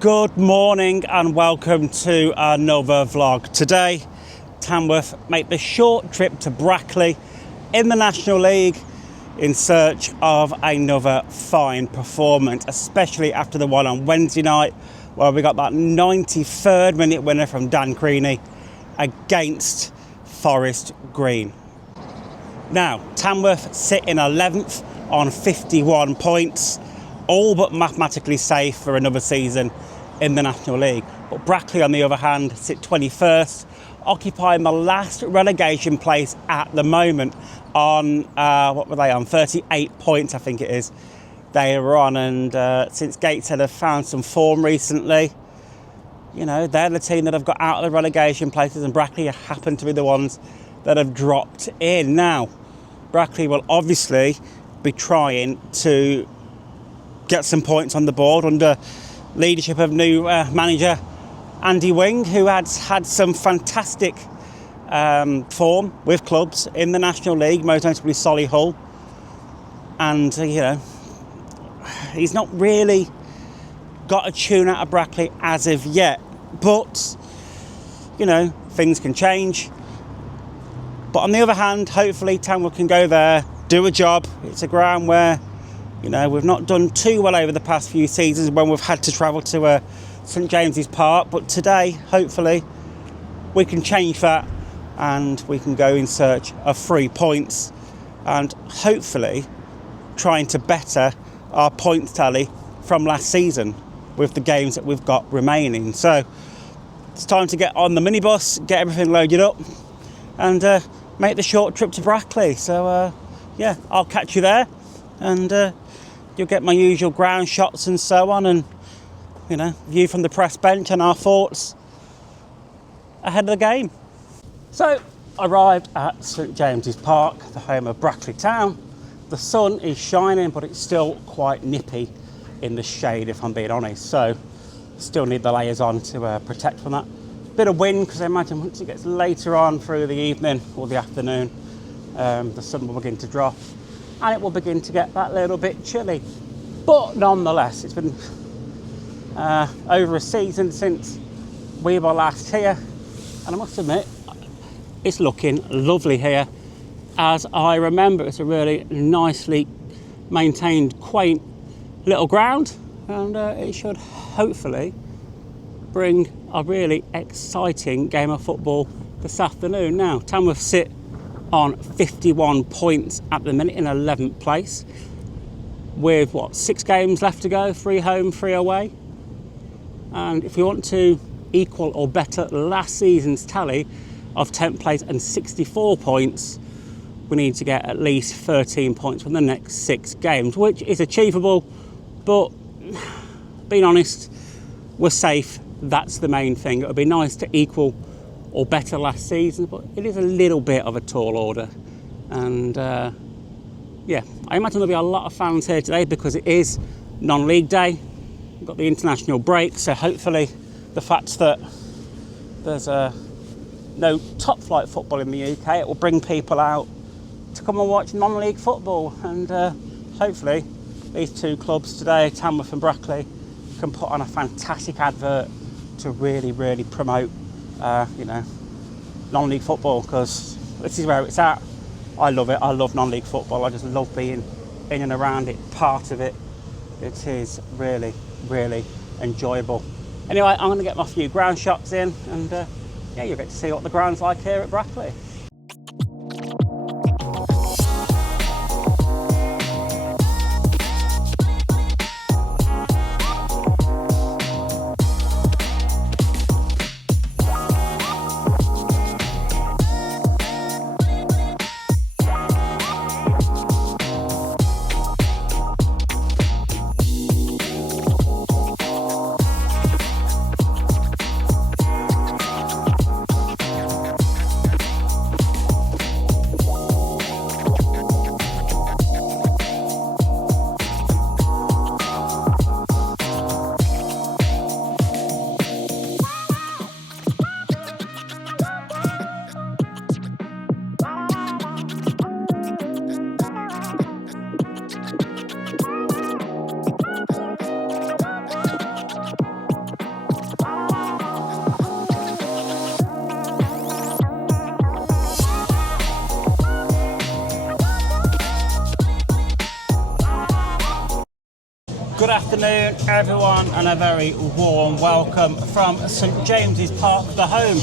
Good morning and welcome to another vlog. Today, Tamworth make the short trip to Brackley in the National League in search of another fine performance, especially after the one on Wednesday night where we got that 93rd minute winner from Dan Creaney against Forest Green. Now, Tamworth sit in 11th on 51 points, all but mathematically safe for another season in the National League. But Brackley, on the other hand, sit 21st, occupying the last relegation place at the moment on, 38 points, I think it is, they were on. And since Gateshead have found some form recently, you know, they're the team that have got out of the relegation places, and Brackley happen to be the ones that have dropped in. Now, Brackley will obviously be trying to get some points on the board under leadership of new manager Andy Wing, who has had some fantastic form with clubs in the National League, most notably Solihull. And, he's not really got a tune out of Brackley as of yet. But, things can change. But on the other hand, hopefully Tamworth can go there, do a job. It's a ground where, we've not done too well over the past few seasons when we've had to travel to St James's Park. But today, hopefully, we can change that and we can go in search of 3 points and hopefully trying to better our points tally from last season with the games that we've got remaining. So it's time to get on the minibus, get everything loaded up and make the short trip to Brackley. So I'll catch you there, and you'll get my usual ground shots and so on, and view from the press bench and our thoughts ahead of the game. So arrived at St James's Park, the home of Brackley Town. The sun is shining, but it's still quite nippy in the shade, if I'm being honest. So still need the layers on to protect from that. Bit of wind, because I imagine once it gets later on through the evening or the afternoon, the sun will begin to drop and it will begin to get that little bit chilly. But nonetheless, it's been over a season since we were last here, and I must admit, it's looking lovely here. As I remember, it's a really nicely maintained, quaint little ground, and it should hopefully bring a really exciting game of football this afternoon. Now, Tamworth sit on 51 points at the minute in 11th place with 6 games left to go, 3 home, 3 away. And if we want to equal or better last season's tally of 10th place and 64 points, we need to get at least 13 points from the next 6 games, which is achievable, but being honest, we're safe. That's the main thing. It would be nice to equal or better last season, but it is a little bit of a tall order. And I imagine there'll be a lot of fans here today because it is non-league day. We've got the international break, so hopefully the fact that there's no top flight football in the UK, it will bring people out to come and watch non-league football. And hopefully these 2 clubs today, Tamworth and Brackley, can put on a fantastic advert to really, really promote non-league football, because this is where it's at. I love it. I love non-league football. I just love being in and around it, part of it. It is really, really enjoyable. Anyway, I'm going to get my few ground shots in, and you'll get to see what the ground's like here at Brackley. Good afternoon, everyone, and a very warm welcome from St James's Park, the home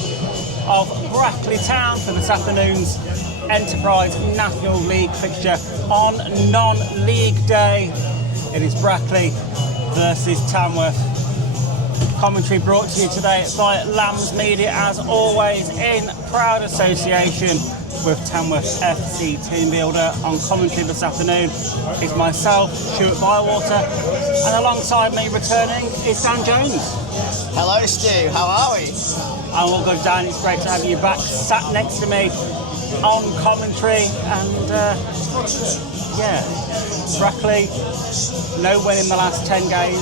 of Brackley Town, for this afternoon's Enterprise National League fixture on non-league day. It is Brackley versus Tamworth. Commentary brought to you today by Lambs Media, as always, in proud association with Tamworth FC Team Builder. On commentary this afternoon is myself, Stuart Bywater, and alongside me returning is Dan Jones. Hello Stu, how are we? I'm all good, Dan. It's great to have you back, sat next to me on commentary. And Brackley, no win in the last 10 games,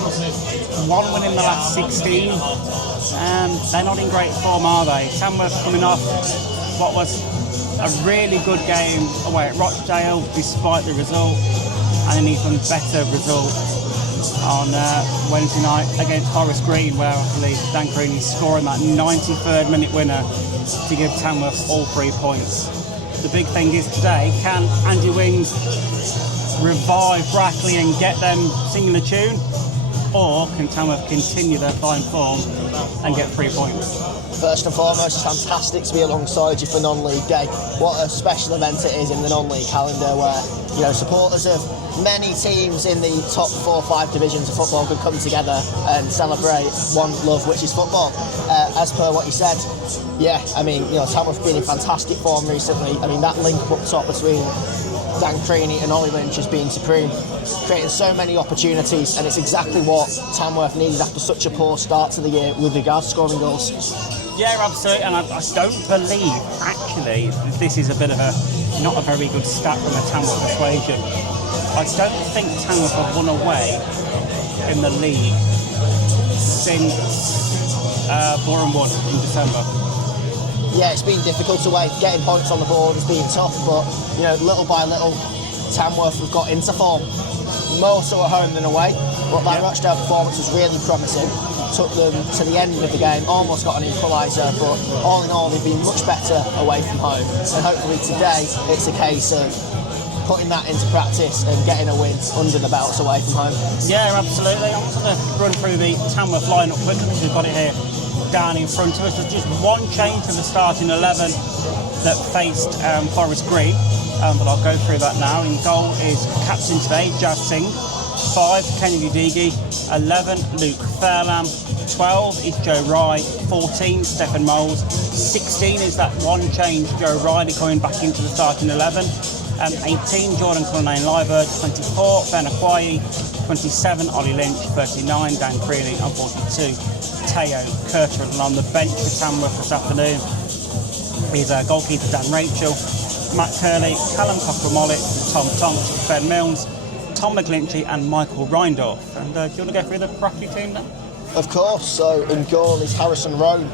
one win in the last 16. They're not in great form, are they? Tamworth coming off what was a really good game away at Rochdale, despite the result, and an even better result on Wednesday night against Forest Green, where I believe Dan Green is scoring that 93rd minute winner to give Tamworth all 3 points. The big thing is today, can Andy Wings revive Brackley and get them singing the tune, or can Tamworth continue their fine form and get 3 points? First and foremost, it's fantastic to be alongside you for non-league day. What a special event it is in the non-league calendar, where supporters of many teams in the top 4 or 5 divisions of football can come together and celebrate one love, which is football. As per what you said, Tamworth been in fantastic form recently. That link up top between Dan Creaney and Ollie Lynch has been supreme, creating so many opportunities, and it's exactly what Tamworth needed after such a poor start to the year with regards to scoring goals. Yeah, absolutely, and I don't believe, actually, this is a bit of not a very good stat from the Tamworth persuasion. I don't think Tamworth have won away in the league since Boreham Wood in December. Yeah, it's been difficult away. Getting points on the board has been tough, but little by little, Tamworth have got into form. More so at home than away, but that Rochdale performance was really promising. Took them to the end of the game, almost got an equaliser, but all in all, they've been much better away from home. And hopefully today, it's a case of putting that into practice and getting a win under the belts away from home. Yeah, absolutely. I'm just going to run through the Tamworth lineup quickly because we've got it here down in front of us. There's just one change to the starting 11 that faced Forest Green, but I'll go through that now. In goal is captain today, Jazz Singh. 5, Kennedy Deegi. 11, Luke Fairlamb. 12 is Joe Rye. 14, Stephen Moles. 16 is that one change, Joe Riley coming back into the starting 11. 18, Jordan Cullinane Liebert. 24, Ben Aquai. 27, Ollie Lynch. 39, Dan Creaney. And 42, Teo Curtin. And on the bench for Tamworth this afternoon is goalkeeper Dan Rachel, Matt Curley, Callum Cockrell-Mollett, Tom Tonks, Ben Milnes, Tom McGlinchey and Michael Reindorf. And do you want to go through the Brackley team then? Of course. So in goal is Harrison Rowe,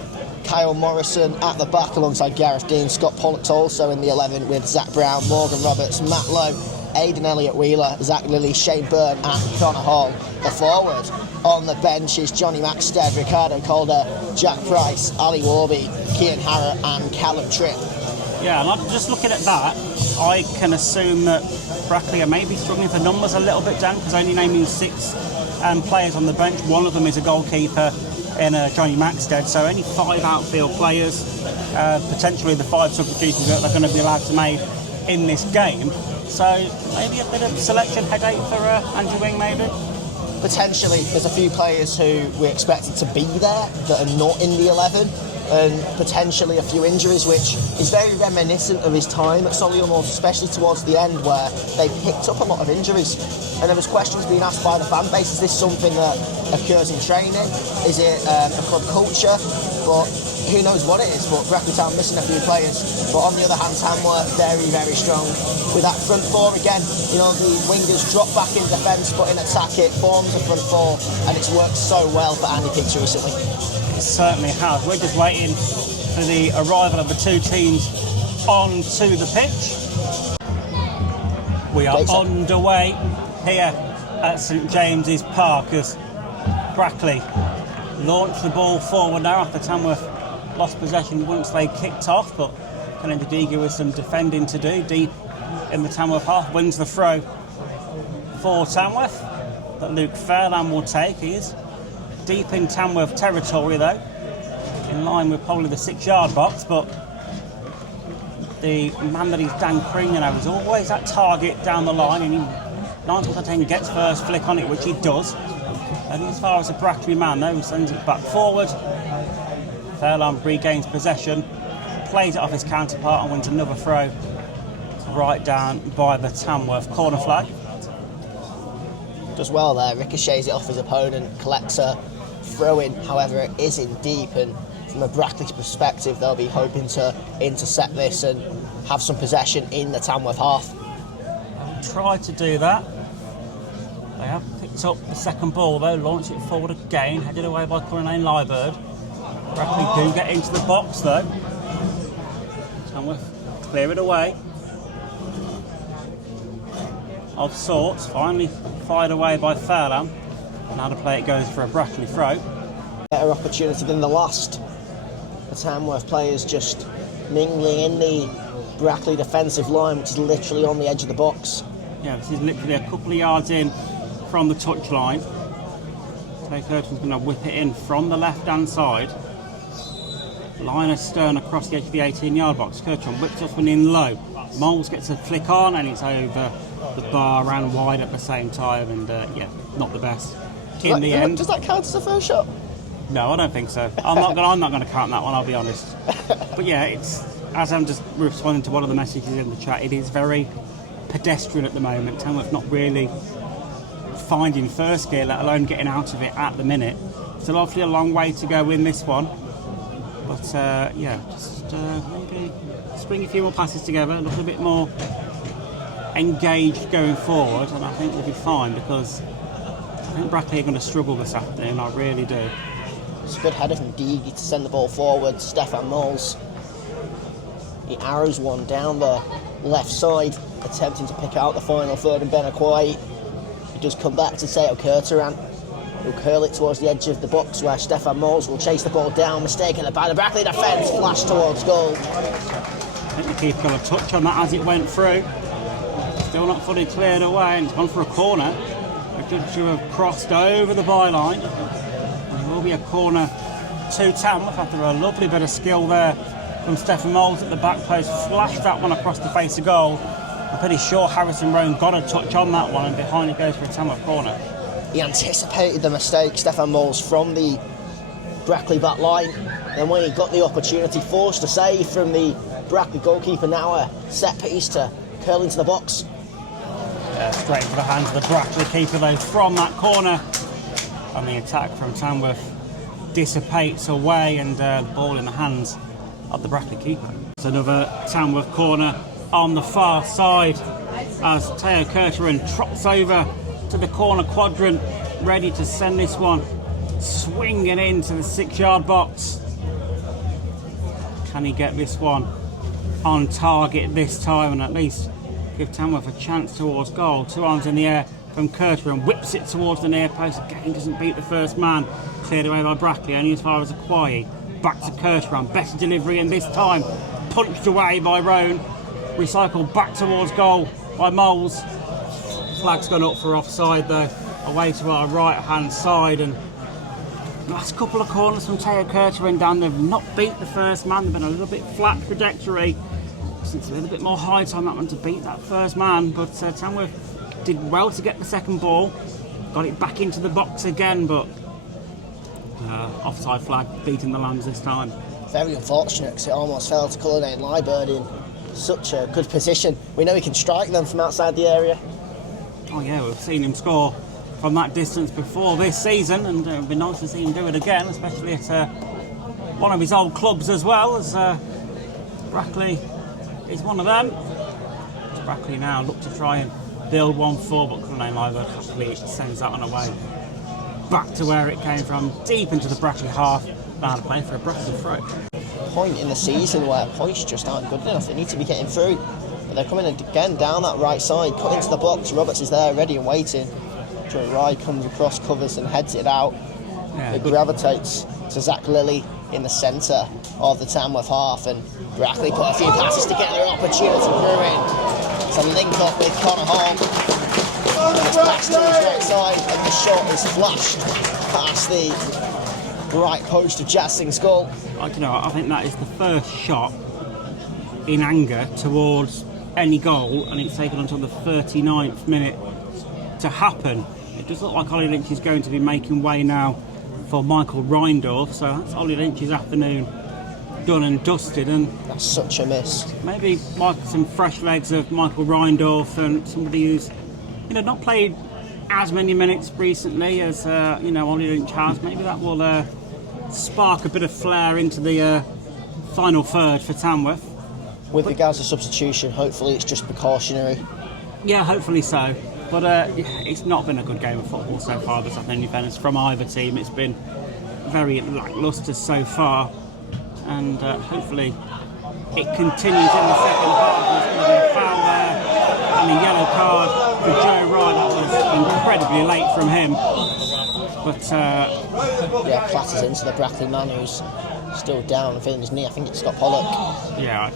Kyle Morrison at the back alongside Gareth Dean, Scott Pollock also in the 11 with Zach Brown, Morgan Roberts, Matt Lowe, Aidan Elliott-Wheeler, Zach Lilly, Shane Byrne and Connor Hall, the forward. On the bench is Johnny Maxted, Ricardo Calder, Jack Price, Ali Warby, Kian Harrott and Callum Tripp. Yeah, and I'm just looking at that, I can assume that Brackley are maybe struggling for numbers a little bit, Dan, because only naming 6 players on the bench. One of them is a goalkeeper in Johnny Maxted, so only 5 outfield players, potentially the 5 substitutions that they're going to be allowed to make in this game. So maybe a bit of selection headache for Andrew Wing, maybe? Potentially. There's a few players who we expected to be there that are not in the 11. And potentially a few injuries, which is very reminiscent of his time at Solihull, especially towards the end, where they picked up a lot of injuries. And there was questions being asked by the fan base, is this something that occurs in training? Is it a club culture? But who knows what it is, but Brackley Town missing a few players. But on the other hand, Tamworth very, very strong. With that front 4 again, the wingers drop back in defence, but in attack it forms a front 4, and it's worked so well for Andy Peaks recently. Certainly has. We're just waiting for the arrival of the 2 teams onto the pitch. We are underway here at St James's Park as Brackley launch the ball forward now after Tamworth lost possession once they kicked off, but Kennedy Deegi with some defending to do deep in the Tamworth half, wins the throw for Tamworth. that Luke Fairland will take. He is deep in Tamworth territory though, in line with probably the 6-yard box, but the man that he's Dan Crean, is always at target down the line, and he 9 times out of 10 gets first flick on it, which he does. And as far as the Brackley man though, he sends it back forward. Fairland regains possession, plays it off his counterpart and wins another throw right down by the Tamworth corner flag. Does well there, ricochets it off his opponent, collects a throw-in, however it is in deep, and from a Brackley perspective they'll be hoping to intercept this and have some possession in the Tamworth half. Try to do that. They have picked up the second ball though, launched it forward again, headed away by Colonel Liebird. Brackley do get into the box though. Tamworth clear it away. Of sorts, finally fired away by Fairland. Now the play it goes for a Brackley throw. Better opportunity than the last. The Tamworth players just mingling in the Brackley defensive line, which is literally on the edge of the box. Yeah, this is literally a couple of yards in from the touchline. Tay Kirchman's going to whip it in from the left-hand side. Line astern across the edge of the 18-yard box. Kirchman whips up and in low. Moles gets a flick on and it's over the bar, ran wide at the same time, and yeah, not the best. Does that count as a first shot? No, I don't think so. I'm not going to count that one, I'll be honest. But yeah, it's, as I'm just responding to one of the messages in the chat, it is very pedestrian at the moment. Tamworth not really finding first gear, let alone getting out of it at the minute. Still obviously a long way to go in this one. But yeah, just maybe string a few more passes together, look a bit more engaged going forward, and I think we'll be fine, because I think Brackley are going to struggle this afternoon, I really do. It's a good header from Deege to send the ball forward. Stefan Moles, he arrows one down the left side, attempting to pick out the final third, and Benakwai. He does come back to Teo Kurtaran, who'll curl it towards the edge of the box where Stefan Moles will chase the ball down, mistaken by the Brackley defence, flash towards goal. I think the keeper got a touch on that as it went through. Still not fully cleared away, and it's gone for a corner. A judge to have crossed over the byline. And it will be a corner to Tamworth after a lovely bit of skill there from Stefan Moles at the back post. Flashed that one across the face of goal. I'm pretty sure Harrison Rowan got a touch on that one, and behind it goes for a Tamworth corner. He anticipated the mistake, Stefan Moles, from the Brackley back line. Then when he got the opportunity, forced a save from the Brackley goalkeeper. Now a set piece to curl into the box. Straight into the hands of the Brackley keeper though from that corner, and the attack from Tamworth dissipates away, and the ball in the hands of the Brackley keeper. It's another Tamworth corner on the far side as Teo Kurtaran trots over to the corner quadrant, ready to send this one swinging into the 6-yard box. Can he get this one on target this time and at least give Tamworth a chance towards goal? 2 arms in the air from Kurtaran, whips it towards the near post. Again, doesn't beat the first man. Cleared away by Brackley, only as far as Akwai. Back to Kurtaran, better delivery, and this time punched away by Roan. Recycled back towards goal by Moles. Flag's gone up for offside though, away to our right hand side, and last couple of corners from Teo Kurtaran down. They've not beat the first man, they've been a little bit flat trajectory. Since a little bit more height on that one to beat that first man, but Tamworth did well to get the second ball, got it back into the box again, but offside flag beating the Lambs this time. Very unfortunate, because it almost fell to Cullinane Liebird in such a good position. We know he can strike them from outside the area. Oh yeah, we've seen him score from that distance before this season, and it'd be nice to see him do it again, especially at one of his old clubs as well, as Brackley is one of them. Brackley now look to try and build one for, but Cullinane Liebird happily sends that one away. Back to where it came from, deep into the Brackley half. Now playing for a Brackley throw. Point in the season where points just aren't good enough. They need to be getting through. But they're coming again down that right side, cut into the box. Roberts is there, ready and waiting. Joey Rye comes across, covers and heads it out. Yeah, it gravitates to Zach Lilly in the centre of the Tamworth half, and Brackley put a few passes to get their opportunity brewing. It's a link up with Connor Hall. It's passed to his right side, and the shot is flashed past the right post of Jassing's goal. I don't know, I think that is the first shot in anger towards any goal, and it's taken until the 39th minute to happen. It does look like Ollie Lynch is going to be making way now for Michael Reindorf, so that's Ollie Lynch's afternoon done and dusted, and That's such a miss. maybe some fresh legs of Michael Reindorf and somebody who's not played as many minutes recently as Ollie Lynch has. Maybe that will spark a bit of flair into the final third for Tamworth. With regards to substitution, hopefully it's just precautionary. Yeah, hopefully so. But it's not been a good game of football so far this afternoon, in fairness, from either team. It's been very lacklustre so far, and hopefully it continues in the second half. There's going to be a foul there and a yellow card for Joe Wright. That was incredibly late from him. But Clatters into the Brackley man who's still down and feeling his knee. I think it's Scott Pollock. Yeah,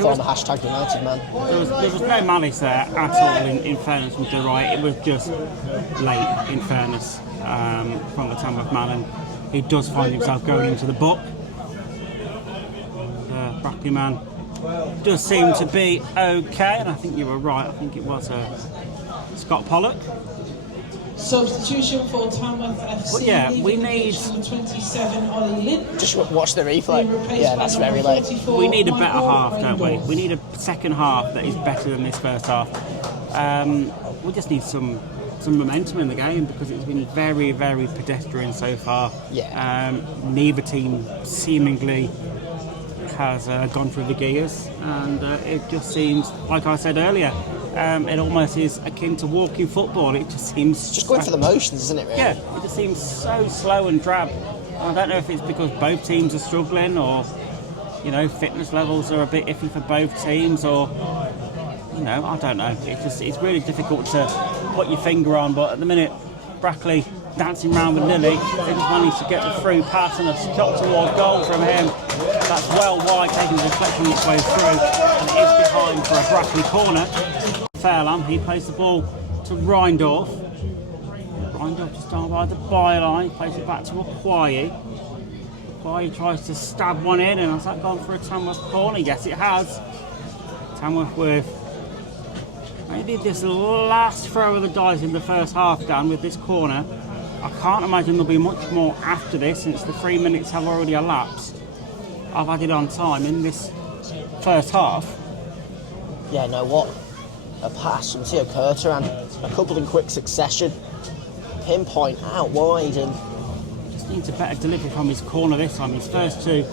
Former hashtag United man. There was no malice there at all, in fairness from Joe Wright. It was just late, in fairness, from the Tamworth man, and he does find himself going into the book. The Brackley man does seem to be okay, and I think you were right. I think it was Scott Pollock. Substitution for Tamworth FC. But yeah, we need. Number 27, Ollie Lynch. Just watch the replay. Yeah, that's very late. We need a better half, don't we? We need a second half that is better than this first half. We just need some momentum in the game, because it's been very, very pedestrian so far. Yeah. Neither team seemingly has gone through the gears, and it just seems, like I said earlier, it almost is akin to walking football. It just seems Just going for the motions, isn't it, really? Yeah, it just seems so slow and drab. I don't know if it's because both teams are struggling, or fitness levels are a bit iffy for both teams, or I don't know. It's really difficult to put your finger on. But at the minute, Brackley dancing around with Lily. They just managed to get the through pass and a shot towards goal from him. That's well wide, taking the deflection its way through, and it is behind for a Brackley corner. Fairlam, he plays the ball to Reindorf. Reindorf just down by the byline, plays it back to Aquaye. Aquaye tries to stab one in, and has that gone for a Tamworth corner? Yes, it has. Tamworth with maybe this last throw of the dice in the first half, Dan, with this corner. I can't imagine there'll be much more after this, since the 3 minutes have already elapsed. I've added on time in this first half. Yeah, no, what a pass from Theo Kurteran. A couple in quick succession. Pinpoint out wide, and Just needs a better delivery from his corner this time. His first two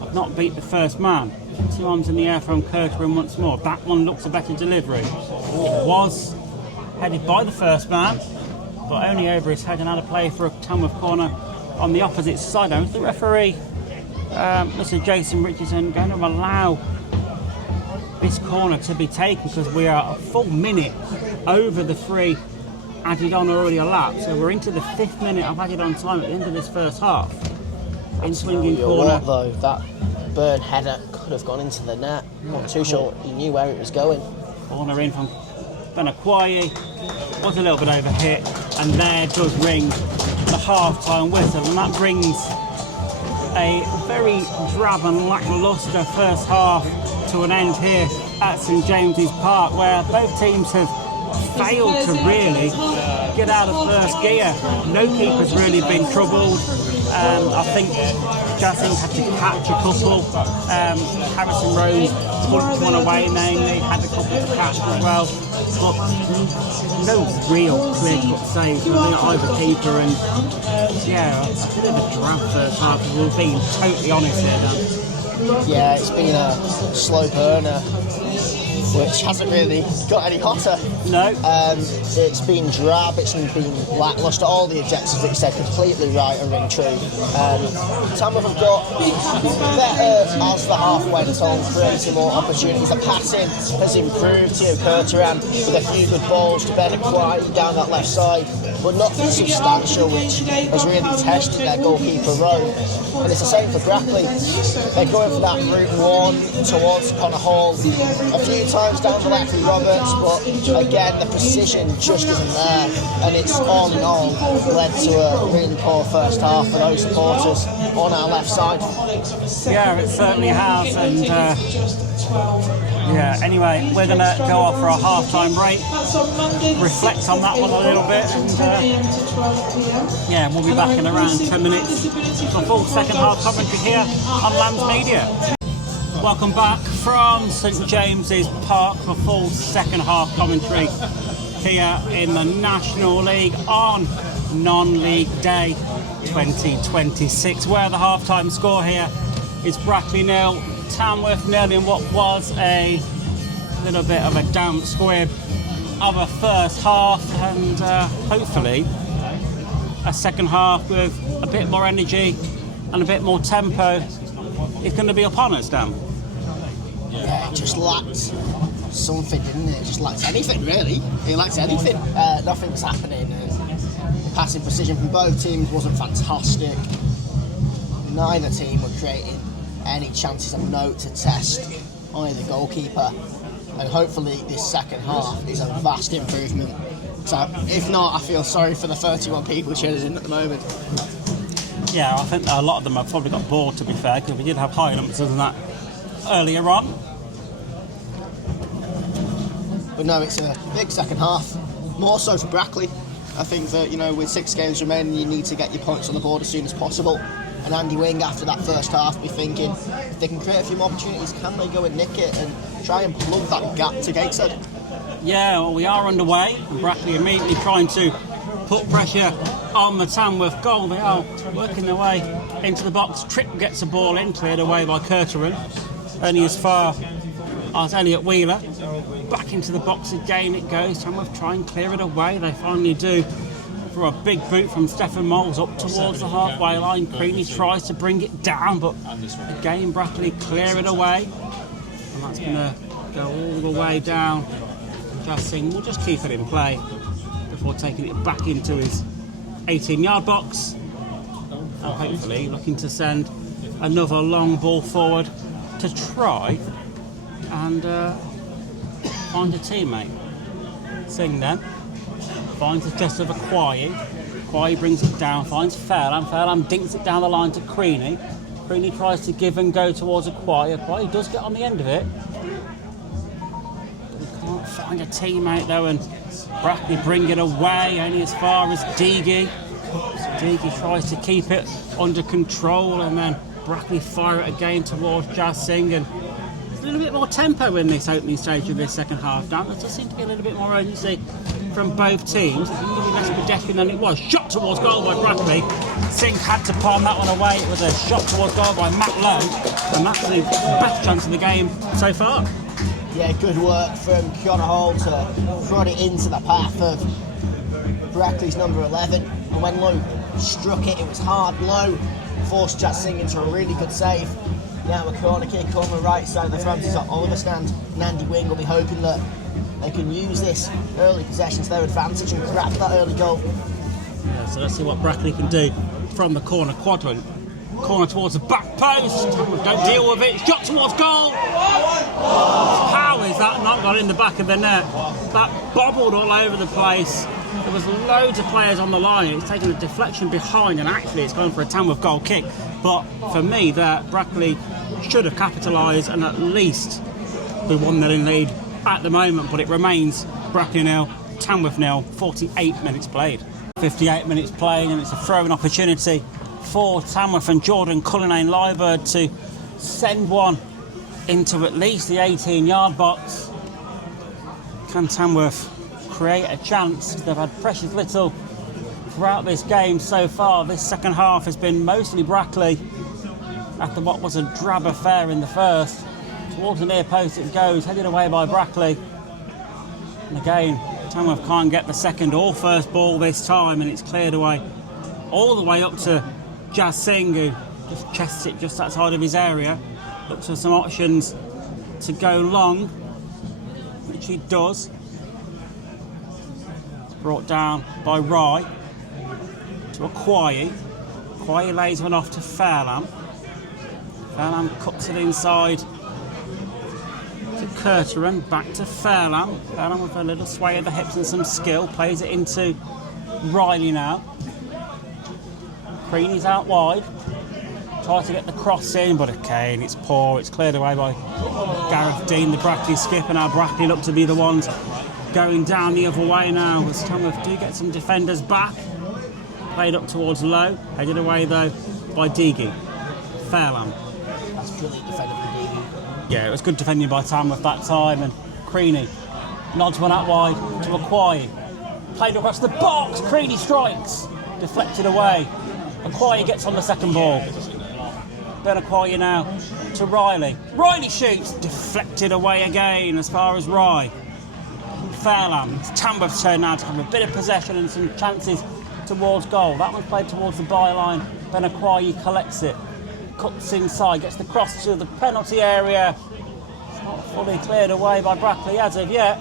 have not beat the first man. 2 arms in the air from Kurteran once more. That one looks a better delivery. It was headed by the first man, but only over his head, and had a play for a Tamworth corner on the opposite side. Now, is the referee, Mr. Jason Richardson, going to allow this corner to be taken, because we are a full minute over the 3 added on already elapsed, so we're into the 5th minute of added on time at the end of this first half. In swinging corner. What, though, that burn header could have gone into the net. Not too sure he knew where it was going. Corner in from Benaquaye, was a little bit over hit, and there does ring the half-time whistle, and that brings a very drab and lacklustre first half to an end here at St James's Park, where both teams have failed to really get out of first gear. No keeper's really been troubled. I think Jassing had to catch a couple. Harrison Rose punched one away, namely, had a couple to catch as well. But no real clear-cut saves from either keeper, and a bit of a drab first half, if we're being totally honest here, Dan. Yeah, it's been a slow burner, which hasn't really got any hotter. No. It's been drab, it's been lacklustre, all the adjectives that you said completely right and ring true. Tamworth have got better as the half went on, creating more opportunities. The passing has improved. Theo Kurteran with a few good balls to Benaquaye down that left side, but nothing substantial, which has really tested their goalkeeper row. And it's the same for Brackley. They're going for that route one towards Connor Hall a few times down the left with Roberts, but again, the precision just isn't there, and it's all in all led to a really poor first half for those supporters on our left side. Yeah, it certainly has, and yeah, anyway, we're going to go off for a half-time break, reflect on that one a little bit, and yeah, we'll be back in around 10 minutes for full second half commentary here on Lambs Media. Welcome back from St James's Park for full second half commentary here in the National League on non-league day 2026, where the half-time score here is Brackley 0, Tamworth 0 in what was a little bit of a damp squib of a first half, and hopefully a second half with a bit more energy and a bit more tempo is going to be upon us, Dan. Yeah, it just lacked something, didn't it? It just lacked anything, really. It lacked anything. Nothing was happening. The passing precision from both teams wasn't fantastic. Neither team were creating any chances of note to test either goalkeeper, and hopefully this second half is a vast improvement. So if not, I feel sorry for the 31 people cheering at the moment. Yeah, I think a lot of them have probably got bored, to be fair, because we did have higher numbers than that earlier on. But no, it's a big second half, more so for Brackley. I think that, with 6 games remaining, you need to get your points on the board as soon as possible. And Andy Wing, after that first half, be thinking, if they can create a few more opportunities, can they go and nick it and try and plug that gap to Gateshead? Yeah, well, we are underway, and Brackley immediately trying to put pressure on the Tamworth goal. They are working their way into the box. Tripp gets the ball in, cleared away by Curteran, only as far as Elliot Wheeler. Back into the box again it goes. Tamworth try and clear it away. They finally do, for a big boot from Stefan Moles up towards the halfway line. Creaney tries to bring it down, but again Brackley clear it away, and that's going to go all the way down. Justin will just keep it in play before taking it back into his 18-yard box, and hopefully looking to send another long ball forward to try and find a teammate. Sing then finds the chest of Quaye. Quaye brings it down, finds Fairlam. Fairlam dinks it down the line to Creaney. Creaney tries to give and go towards Quaye. Quaye does get on the end of it. But we can't find a teammate though, and Brackley bring it away only as far as Deagy. Deagy tries to keep it under control, and then Brackley fire it again towards Jazz Singh, and a little bit more tempo in this opening stage of this second half. There does seem to be a little bit more urgency from both teams. It's a little bit less pedestrian than it was. Shot towards goal by Brackley. Singh had to palm that one away. It was a shot towards goal by Matt Lowe, and that's the best chance of the game so far. Yeah, good work from Connor Hall to prod it into the path of Brackley's number 11. And when Lowe struck it, it was hard. Lowe forced Jazz Singh into a really good save. Now a corner kick on the right side of the Francis Oliver stand, and Andy Wing will be hoping that they can use this early possession to their advantage and grab that early goal. Yeah, so let's see what Brackley can do from the corner quadrant. Corner towards the back post. Don't deal with it. Shot towards goal. How is that not got in the back of the net? That bobbled all over the place. There was loads of players on the line. It's taken a deflection behind, and actually it's gone for a Tamworth goal kick. But for me, that Brackley should have capitalised and at least be 1-0 in lead at the moment. But it remains Brackley 0, Tamworth 0, 48 minutes played. 58 minutes played, and it's a throwing opportunity for Tamworth and Jordan Cullinane-Liebird to send one into at least the 18-yard box. Can Tamworth create a chance? They've had precious little throughout this game so far. This second half has been mostly Brackley after what was a drab affair in the first. Towards the near post it goes, headed away by Brackley. And again, Tamworth can't get the second or first ball this time, and it's cleared away all the way up to Jazz Singh, who just chests it just outside of his area. Looks for some options to go long, which he does. It's brought down by Rye to a Quaye. Quaye lays one off to Fairlam. Fairlam cuts it inside to Curteran back to Fairlamb. Fairlamb with a little sway of the hips and some skill. Plays it into Riley now. Creaney's out wide. Tries to get the cross in, but again, it's poor. It's cleared away by Gareth Dean, the Brackley skipper. Now Brackley look to be the ones going down the other way now. As Tamworth do get some defenders back. Played up towards Low. Headed away though by Deagy. Fairlamb. That's brilliant defending for Deagy. Yeah, it was good defending by Tamworth that time. And Creaney nods one out wide to Aquai. Played across the box. Creaney strikes. Deflected away. Aquai gets on the second ball. Ben Aquai now to Riley. Riley shoots. Deflected away again as far as Rye. Fairlamb. It's Tamworth's turn now to have a bit of possession and some chances towards goal. That one's played towards the byline. Ben Aquai collects it. Cuts inside. Gets the cross to the penalty area. It's not fully cleared away by Brackley as of yet.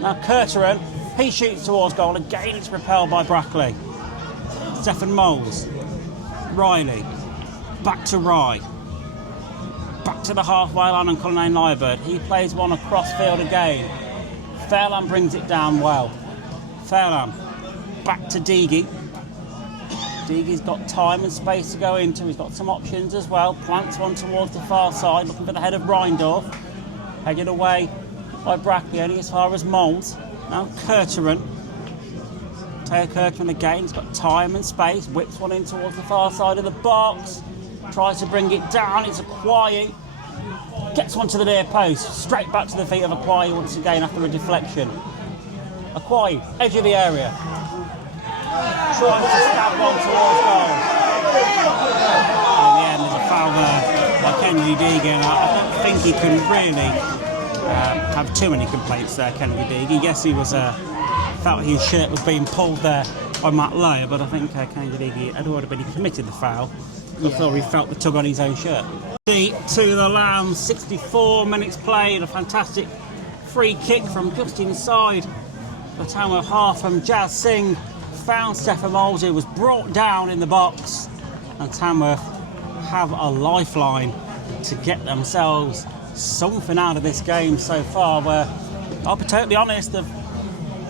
Now Curteran. He shoots towards goal. Again it's repelled by Brackley. Stephen Moles. Riley. Back to Rye. Back to the halfway line on Cullinane Lyrebird. He plays one across field again. Fairlamb brings it down well. Fairlamb. Back to Deagy. Deagy's got time and space to go into. He's got some options as well. Plants one towards the far side, looking for the head of Rheindorf. Headed away by Brackley, only as far as Moles. Now Curteran. Teo Curteran again, he's got time and space. Whips one in towards the far side of the box. Tries to bring it down, it's Aquai. Gets one to the near post. Straight back to the feet of Aquai once again after a deflection. Aquai, edge of the area. Trying to stab one towards goal. In the end, there's a foul there by Kennedy Deegan. I don't think he can really have too many complaints there, Kennedy Deegan. Yes, he was felt his shirt was being pulled there by Matt Lowe, but I think Kennedy Deegan had already committed the foul before he felt the tug on his own shirt. To the Lambs, 64 minutes played. A fantastic free kick from just inside the Tamworth half from Jazz Singh. Found Stefan Moles, who was brought down in the box, and Tamworth have a lifeline to get themselves something out of this game so far, where I'll be totally honest, they've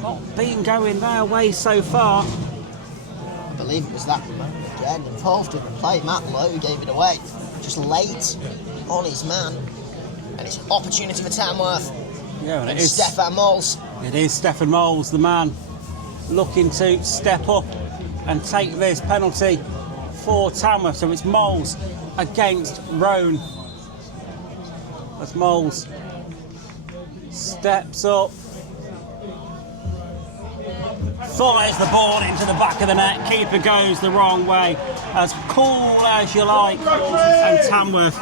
not been going their way so far. I believe it was that man again involved in the play. Matt Lowe gave it away just late on his man, and it's an opportunity for Tamworth. Yeah, and it is Stefan Moles. It is Stefan Moles, the man looking to step up and take this penalty for Tamworth. So it's Moles against Roan. As Moles steps up, fires the ball into the back of the net. Keeper goes the wrong way. As cool as you like. And Tamworth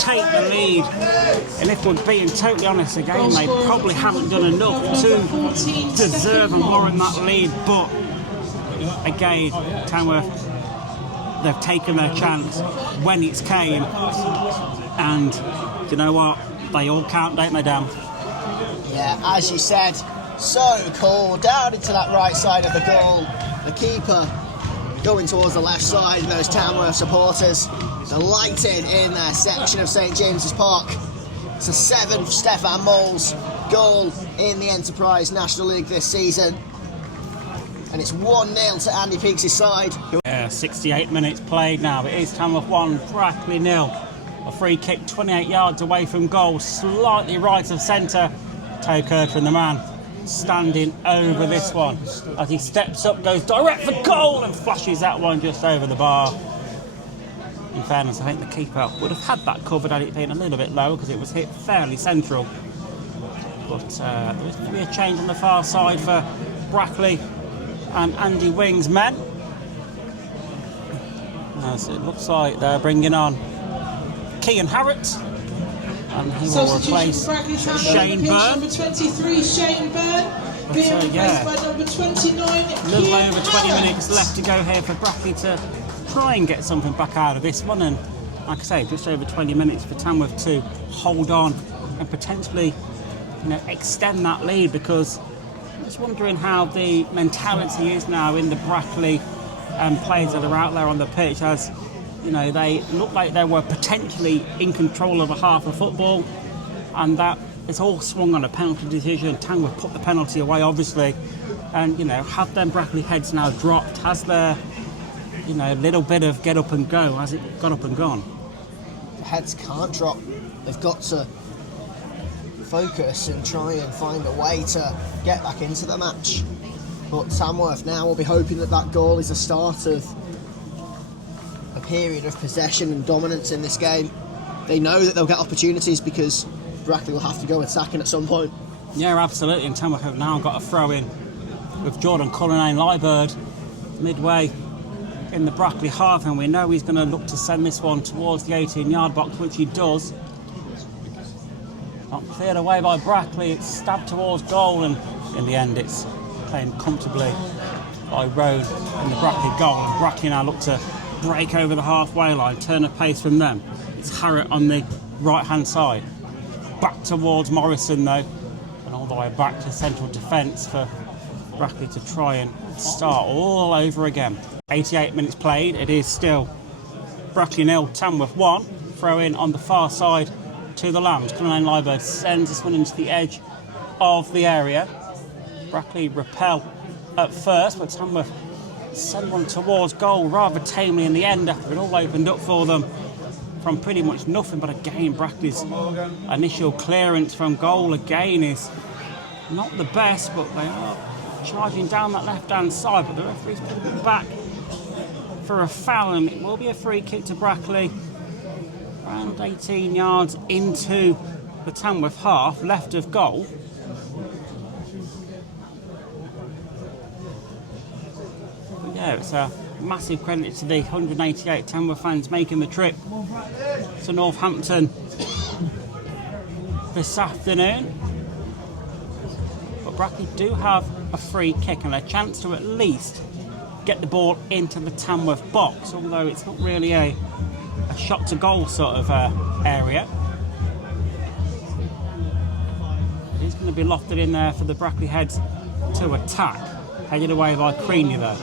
take the lead. And if we're being totally honest again, they probably haven't done enough to deserve and warrant that lead. But again, Tamworth, they've taken their chance when it's came. And you know what? They all count, don't they, Dan? Yeah, as you said, so cool. Down into that right side of the goal. The keeper going towards the left side, and those Tamworth supporters delighted in their section of St James's Park. It's a 7th Stefan Moles goal in the Enterprise National League this season. And it's 1-0 to Andy Peakes' side. Yeah, 68 minutes played now. It is Tamworth 1, Brackley 0. A free kick 28 yards away from goal, slightly right of centre. Teo Curteran, the man, standing over this one. As he steps up, goes direct for goal and flashes that one just over the bar. In fairness, I think the keeper would have had that covered had it been a little bit lower because it was hit fairly central. But there was going to be a change on the far side for Brackley and Andy Wing's men. As it looks like they're bringing on Kean Harrott, and he will replace Shane Byrne. Number 23, Shane Byrne, being replaced by number 29. A little over 20 minutes left to go here for Brackley to try and get something back out of this one, and like I say, just over 20 minutes for Tamworth to hold on and potentially, extend that lead, because I'm just wondering how the mentality is now in the Brackley players that are out there on the pitch, as they look like they were potentially in control of a half of football, and that it's all swung on a penalty decision. Tamworth put the penalty away, obviously, and have them Brackley heads now dropped? Has their little bit of get up and go, has it got up and gone? The heads can't drop. They've got to focus and try and find a way to get back into the match. But Tamworth now will be hoping that goal is the start of a period of possession and dominance in this game. They know that they'll get opportunities because Brackley will have to go attacking at some point. Yeah, absolutely. And Tamworth have now got a throw in with Jordan Cullinane-Liburd midway in the Brackley half, and we know he's going to look to send this one towards the 18-yard box, which he does. Not cleared away by Brackley, it's stabbed towards goal, and in the end it's playing comfortably by Road in the Brackley goal. And Brackley now look to break over the halfway line, turn a pace from them. It's Harriott on the right-hand side. Back towards Morrison though, and all the way back to central defence for Brackley to try and start all over again. 88 minutes played, it is still Brackley 0, Tamworth 1. Throw in on the far side to the Lambs. Cullinane-Liburd sends this one into the edge of the area. Brackley repel at first, but Tamworth send one towards goal rather tamely in the end after it all opened up for them from pretty much nothing. But again, Brackley's initial clearance from goal again is not the best, but they are charging down that left-hand side, but the referee's putting it back for a foul, and it will be a free kick to Brackley around 18 yards into the Tamworth half, left of goal. But yeah, it's a massive credit to the 188 Tamworth fans making the trip to Northampton this afternoon. But Brackley do have a free kick and a chance to at least get the ball into the Tamworth box, although it's not really a shot to goal sort of area. It is going to be lofted in there for the Brackley heads to attack, headed away by Creaney though.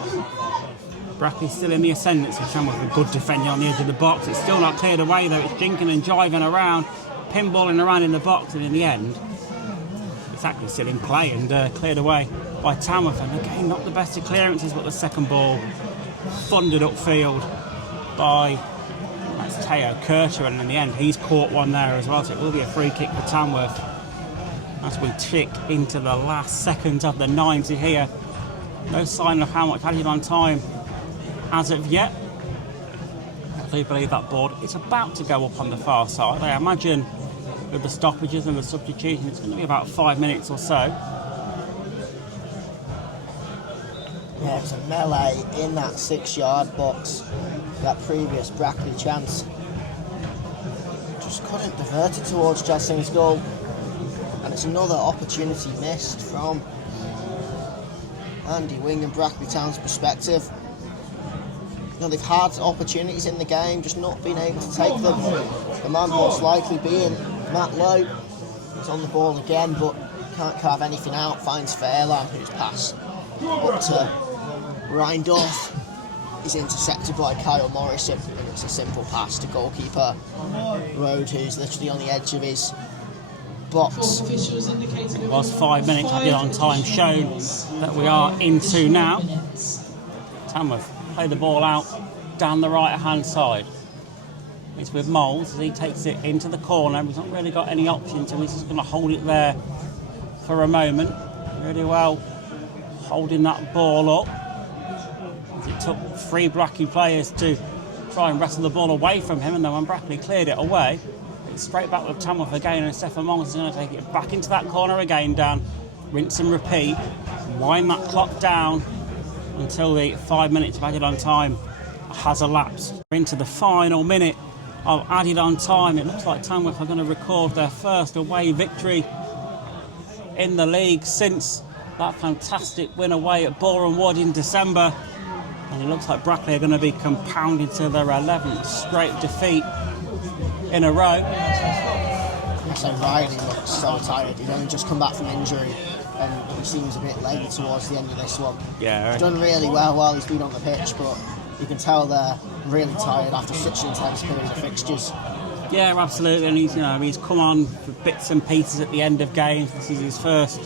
Brackley still in the ascendancy. Tamworth a good defender on the edge of the box. It's still not cleared away though. It's jinking and jiving around, pinballing around in the box, and in the end it's actually still in play and cleared away by Tamworth. And again, not the best of clearances, but the second ball funded upfield by, that's Teo Kircher, and in the end he's caught one there as well, so it will be a free kick for Tamworth as we tick into the last seconds of the 90 here. No sign of how much added on time as of yet. I do believe that board is about to go up on the far side. I imagine with the stoppages and the substitution it's going to be about 5 minutes or so. Yeah, it was a melee in that 6-yard box. That previous Brackley chance just couldn't divert it towards Jadsing's goal, and it's another opportunity missed from Andy Wing and Brackley Town's perspective. They've had opportunities in the game, just not been able to take them. The man most likely being Matt Lowe. He's on the ball again, but can't carve anything out. Finds Fairlamp, who's pass up to Reindorf is intercepted by Kyle Morrison, and it's a simple pass to goalkeeper Road, who's literally on the edge of his box. It was 5 minutes added on time shown that we are into now. Tamworth play the ball out down the right hand side. It's with Moles as he takes it into the corner. He's not really got any options, so he's just going to hold it there for a moment. Really well holding that ball up. It took 3 Brackley players to try and wrestle the ball away from him, and then when Brackley cleared it away, it's straight back with Tamworth again, and Stefan Mongs is going to take it back into that corner again, Dan. Rinse and repeat, wind that clock down until the 5 minutes of added on time has elapsed. Into the final minute of added on time. It looks like Tamworth are going to record their first away victory in the league since that fantastic win away at Boreham Wood in December. And it looks like Brackley are going to be compounded to their 11th straight defeat in a row. So Riley looks so tired. He's only just come back from injury, and he seems a bit late towards the end of this one. Yeah, he's done really well while he's been on the pitch, but you can tell they're really tired after such an intense period of fixtures. Yeah, absolutely, and he's come on for bits and pieces at the end of games. This is his first,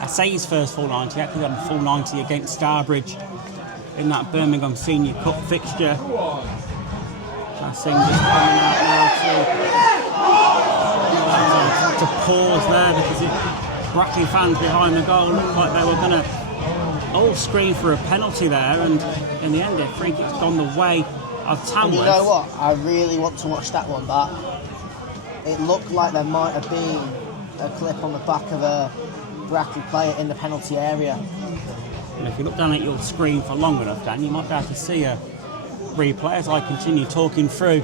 I say his first full 90. Actually, got a full 90 against Starbridge in that Birmingham Senior Cup fixture. That's him just coming out now to pause there because Brackley fans behind the goal looked like they were going to all scream for a penalty there, and in the end, a free kick's gone the way of Tamworth. And you know what? I really want to watch that one back. It looked like there might have been a clip on the back of a Brackley player in the penalty area. And if you look down at your screen for long enough, Dan, you might be able to see a replay as I continue talking through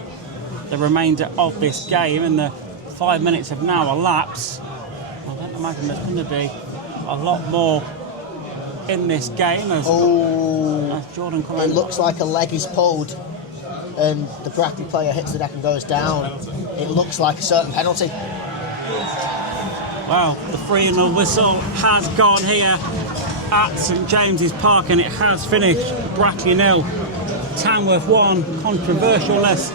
the remainder of this game. And the 5 minutes have now elapsed. I don't imagine there's going to be a lot more in this game as Jordan It looks like a leg is pulled and the Brackley player hits the deck and goes down. It looks like a certain penalty. Wow, the 3-0 whistle has gone here at St James's Park, and it has finished Brackley 0, Tamworth 1. Controversialness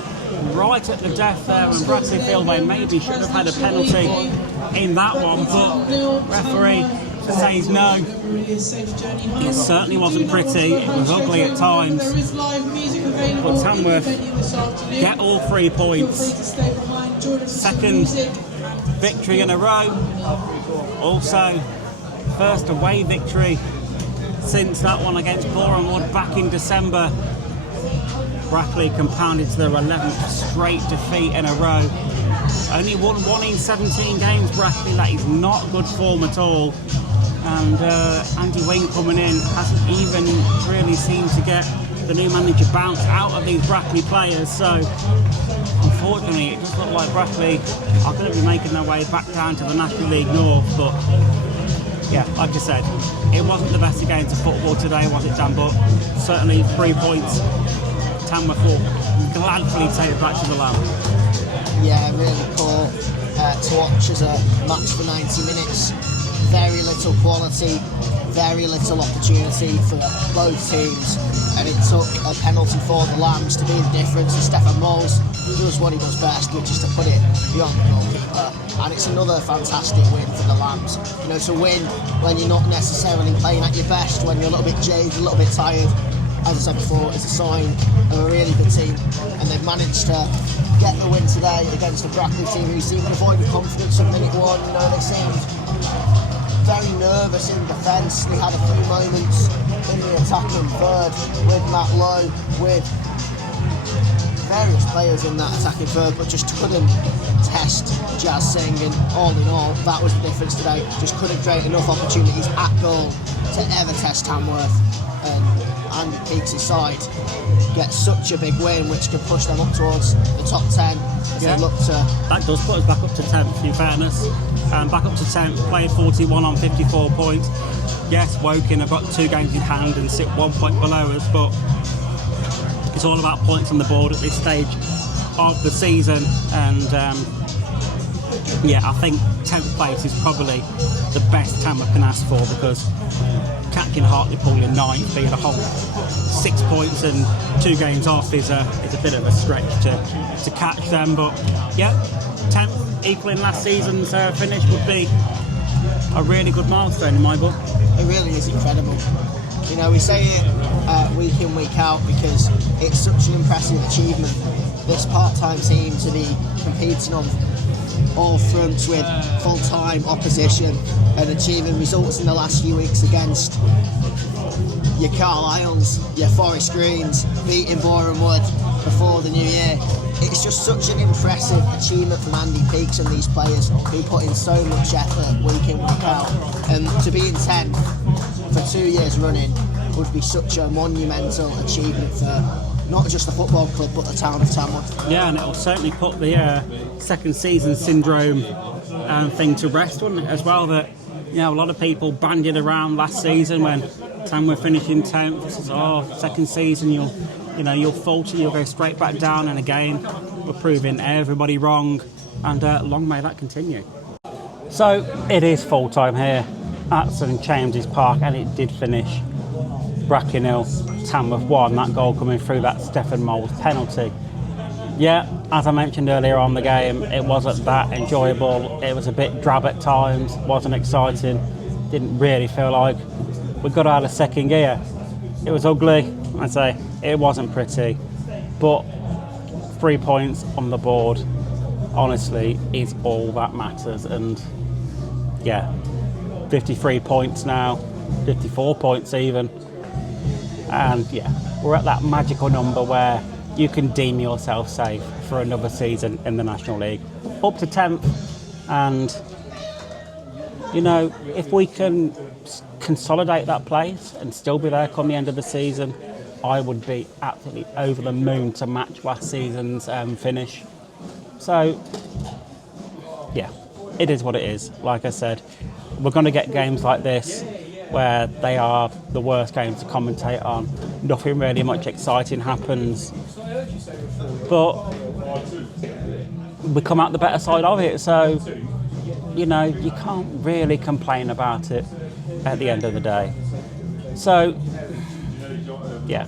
right at the death there, and Brackley feel they maybe should have had a penalty in that one, but referee says no. It certainly wasn't pretty, it was ugly at times, but Tamworth get all 3 points. Second victory in a row, also first away victory since that one against Borehamwood back in December. Brackley compounded to their 11th straight defeat in a row. Only won 1 in 17 games, Brackley. That is not good form at all. And Andy Wing coming in hasn't even really seemed to get the new manager bounce out of these Brackley players. So unfortunately, it does look like Brackley are going to be making their way back down to the National League North. But yeah, like I said, it wasn't the best of games of football today, was it, Dan? But certainly 3 points. Tamworth will gladly take it back to the land. Yeah, really cool to watch as a match for 90 minutes. Very little quality, very little opportunity for both teams, and it took a penalty for the Lambs to be the difference. And Stefan Moles does what he does best, which is to put it beyond the goalkeeper. And it's another fantastic win for the Lambs. You know, to win when you're not necessarily playing at your best, when you're a little bit jaded, a little bit tired, as I said before, is a sign of a really good team. And they've managed to get the win today against the Brackley team, who seemed devoid of confidence from minute one. You know, they seemed very nervous in defence. They had a few moments in the attacking third with Matt Lowe, with various players in that attacking third, but just couldn't test Jazz Singh. And all in all, that was the difference today. Just couldn't create enough opportunities at goal to ever test Tamworth. And Andy Peaks' side get such a big win, which could push them up towards the top 10 as they look to... That does put us back up to 10th, in fairness. Back up to 10th, played 41 on 54 points. Yes, Woking have got 2 games in hand and sit 1 point below us, but it's all about points on the board at this stage of the season. And yeah, I think 10th place is probably the best Tamworth can ask for, because catching Hartlepool in 9th, being a whole 6 points and 2 games off is a bit of a stretch to catch them. But yeah, 10th, equaling last season's finish, would be a really good milestone in my book. It really is incredible. You know, we say it week in, week out, because it's such an impressive achievement. This part-time team to be competing on all fronts with full-time opposition and achieving results in the last few weeks against your Carlisles, your Forest Greens, beating Borehamwood before the new year. It's just such an impressive achievement from Andy Peaks and these players who put in so much effort week in, week out. And to be in 10th for 2 years running would be such a monumental achievement for not just the football club, but the town of Tamworth. Yeah, and it'll certainly put the second season syndrome thing to rest, wouldn't it, as well? That, you know, a lot of people bandied around last season when Tamworth finished in 10th. Second season you'll falter, you'll go straight back down, and again, we're proving everybody wrong, and long may that continue. So it is full time here at St James's Park, and it did finish Brackley 0, Tamworth 1. That goal coming through that Stefan Moles penalty. Yeah, as I mentioned earlier on the game, it wasn't that enjoyable. It was a bit drab at times, wasn't exciting. Didn't really feel like we got out of second gear. It was ugly, I'd say. It wasn't pretty. But 3 points on the board, honestly, is all that matters. And yeah, 53 points now, 54 points even. And yeah, we're at that magical number where you can deem yourself safe for another season in the National League. Up to 10th, and you know, if we can consolidate that place and still be there come the end of the season, I would be absolutely over the moon to match last season's finish. So yeah, it is what it is. Like I said, we're going to get games like this where they are the worst games to commentate on. Nothing really much exciting happens, but we come out the better side of it. So, you know, you can't really complain about it at the end of the day. So, yeah,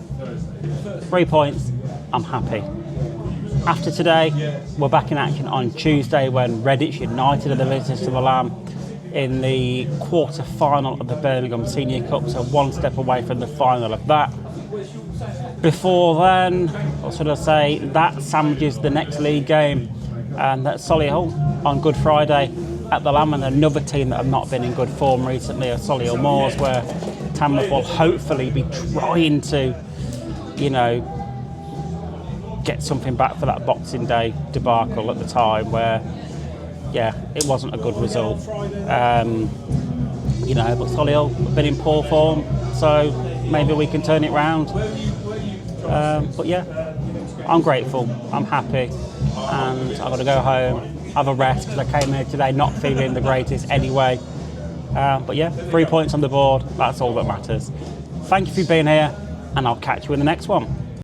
3 points, I'm happy. After today, we're back in action on Tuesday when Redditch United are the visitors to the Lamb in the quarter-final of the Birmingham Senior Cup, so one step away from the final of that. Before then, what should I say, that sandwiches the next league game, and that's Solihull on Good Friday at the Lamb, and another team that have not been in good form recently are Solihull Moors, where Tamworth will hopefully be trying to, you know, get something back for that Boxing Day debacle at the time where, yeah, it wasn't a good result. You know, but Solihull have been in poor form, so maybe we can turn it round. But yeah, I'm grateful, I'm happy, and I've got to go home, have a rest, because I came here today not feeling the greatest anyway. But yeah, 3 points on the board, that's all that matters. Thank you for being here, and I'll catch you in the next one.